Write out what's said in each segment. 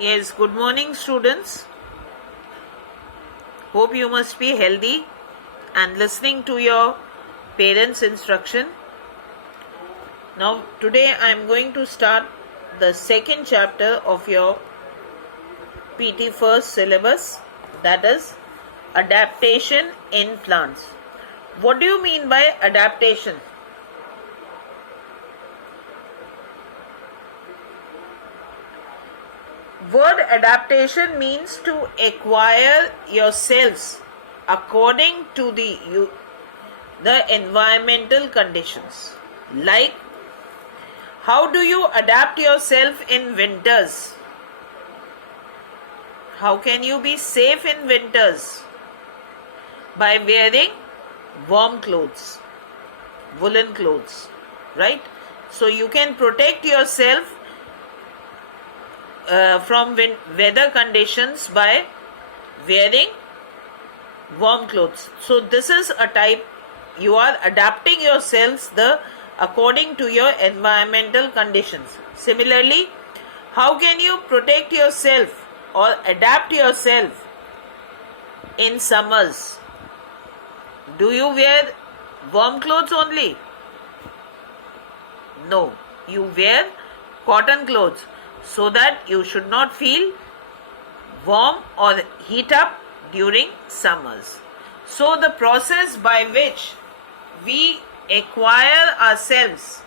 Yes, good morning, students. Hope you must be healthy and listening to your parents' instruction. Now, today I am going to start the second chapter of your PT first syllabus, that is adaptation in plants. What do you mean by adaptation? Word adaptation means to acquire yourselves according to the environmental conditions. Like, how do you adapt yourself in winters? How can you be safe in winters? By wearing warm clothes, woolen clothes, right? So you can protect yourself from weather conditions by wearing warm clothes. So this is a type, you are adapting yourselves according to your environmental conditions. Similarly, how can you protect yourself or adapt yourself in summers? Do you wear warm clothes only? No, you wear cotton clothes, so that you should not feel warm or heat up during summers. So the process by which we acquire ourselves,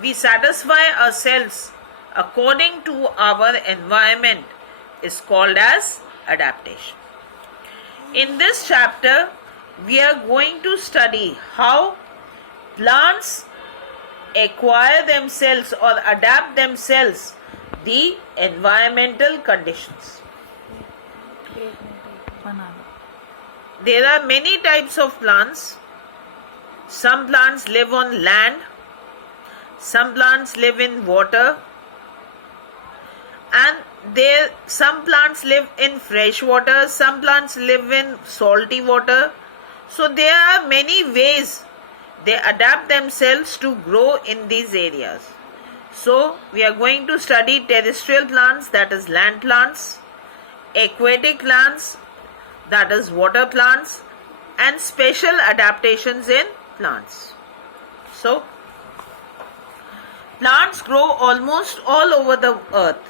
we satisfy ourselves according to our environment is called as adaptation. In this chapter, we are going to study how plants acquire themselves or adapt themselves the environmental conditions. There are many types of plants. Some plants live on land, some plants live in water, and some plants live in fresh water, some plants live in salty water. So there are many ways they adapt themselves to grow in these areas. So we are going to study terrestrial plants, that is land plants, aquatic plants, that is water plants, and special adaptations in plants. So plants grow almost all over the earth.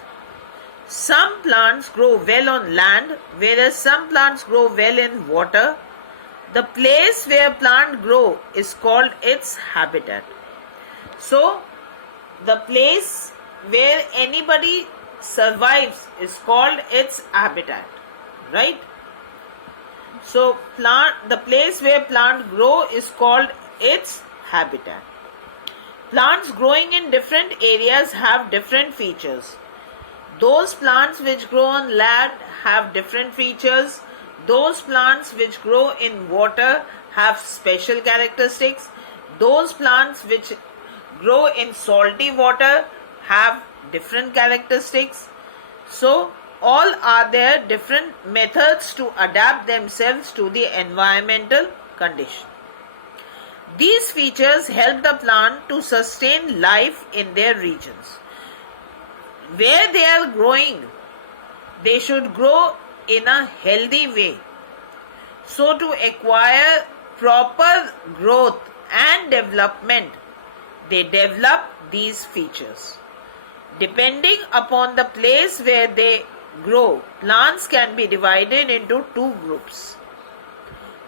Some plants grow well on land, whereas some plants grow well in water. The place where plant grow is called its habitat. So the place where anybody survives is called its habitat, right? So the place where plant grow is called its habitat. Plants growing in different areas have different features. Those plants which grow on land have different features. Those plants which grow in water have special characteristics. Those plants which grow in salty water have different characteristics. So all are there different methods to adapt themselves to the environmental condition. These features help the plant to sustain life in their regions. Where they are growing, they should grow in a healthy way. So to acquire proper growth and development, they develop these features. Depending upon the place where they grow, plants can be divided into two groups.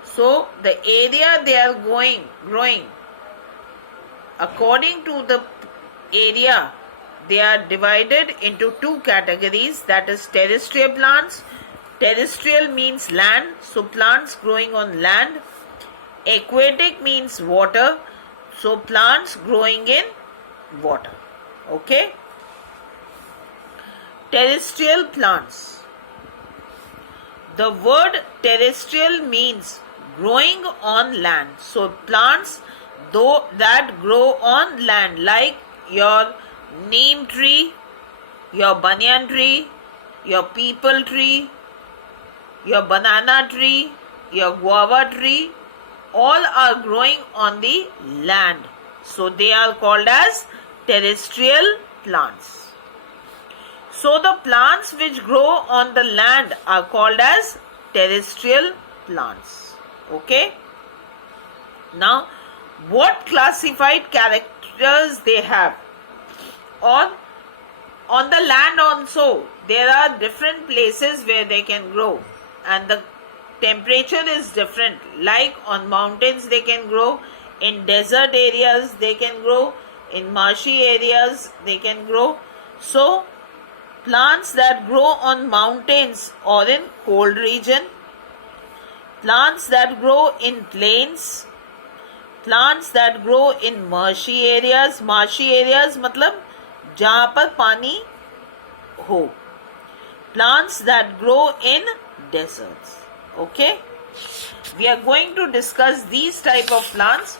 So the area they are growing, according to the area, they are divided into two categories, that is terrestrial plants. Terrestrial means land, so plants growing on land. Aquatic means water, so plants growing in water. Okay? Terrestrial plants. The word terrestrial means growing on land. So plants that grow on land, like your neem tree, your banyan tree, your peepal tree, your banana tree, your guava tree, all are growing on the land. So they are called as terrestrial plants. So the plants which grow on the land are called as terrestrial plants. Okay. Now, what classified characters they have? On the land also, there are different places where they can grow, and the temperature is different. Like on mountains they can grow, in desert areas they can grow, in marshy areas they can grow. So plants that grow on mountains or in cold region, plants that grow in plains, plants that grow in marshy areas मतलब जहाँ पर पानी हो, plants that grow in deserts. Okay, we are going to discuss these type of plants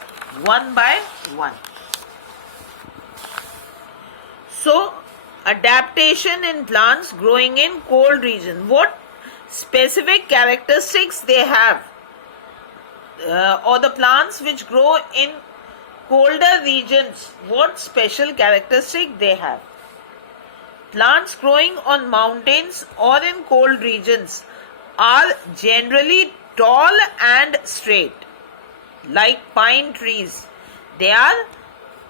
one by one. So adaptation in plants growing in cold region, what specific characteristics they have, or the plants which grow in colder regions, what special characteristic they have. Plants growing on mountains or in cold regions are generally tall and straight, like pine trees. They are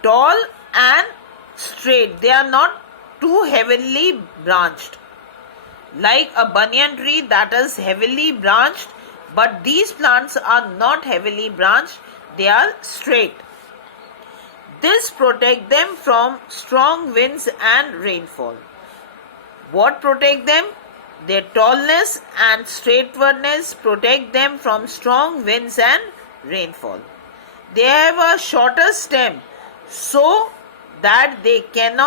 tall and straight. They are not too heavily branched. Like a banyan tree that is heavily branched, but these plants are not heavily branched. They are straight. This protects them from strong winds and rainfall. What protect them? Their tallness and straightforwardness protect them from strong winds and rainfall. They have a shorter stem so that they can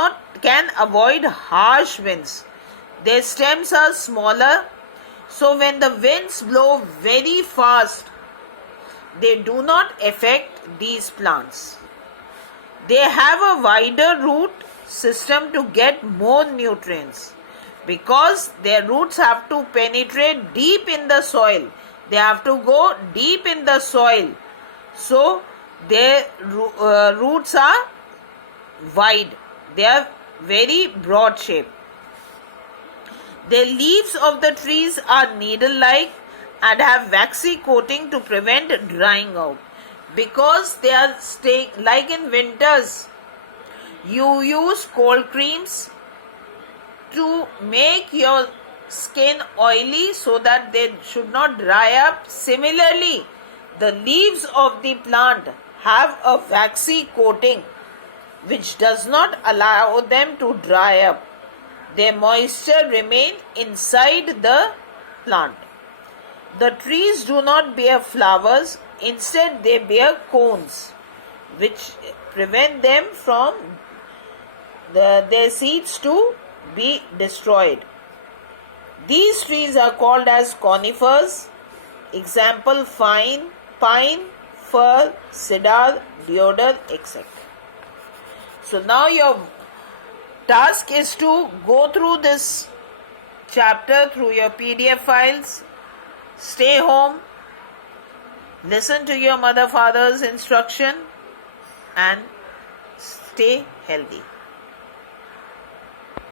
avoid harsh winds. Their stems are smaller, so when the winds blow very fast, they do not affect these plants. They have a wider root system to get more nutrients, because their roots have to penetrate deep in the soil. They have to go deep in the soil. So their roots are wide. They are very broad shape. The leaves of the trees are needle-like and have waxy coating to prevent drying out. Because they are staying, like in winters, you use cold creams to make your skin oily so that they should not dry up. Similarly, the leaves of the plant have a waxy coating which does not allow them to dry up. Their moisture remains inside the plant. The trees do not bear flowers, instead they bear cones which prevent them from their seeds to be destroyed. These trees are called as conifers. Example: pine, fir, cedar, deodar, etc. So now your task is to go through this chapter through your PDF files. Stay home, listen to your mother father's instruction, and stay healthy.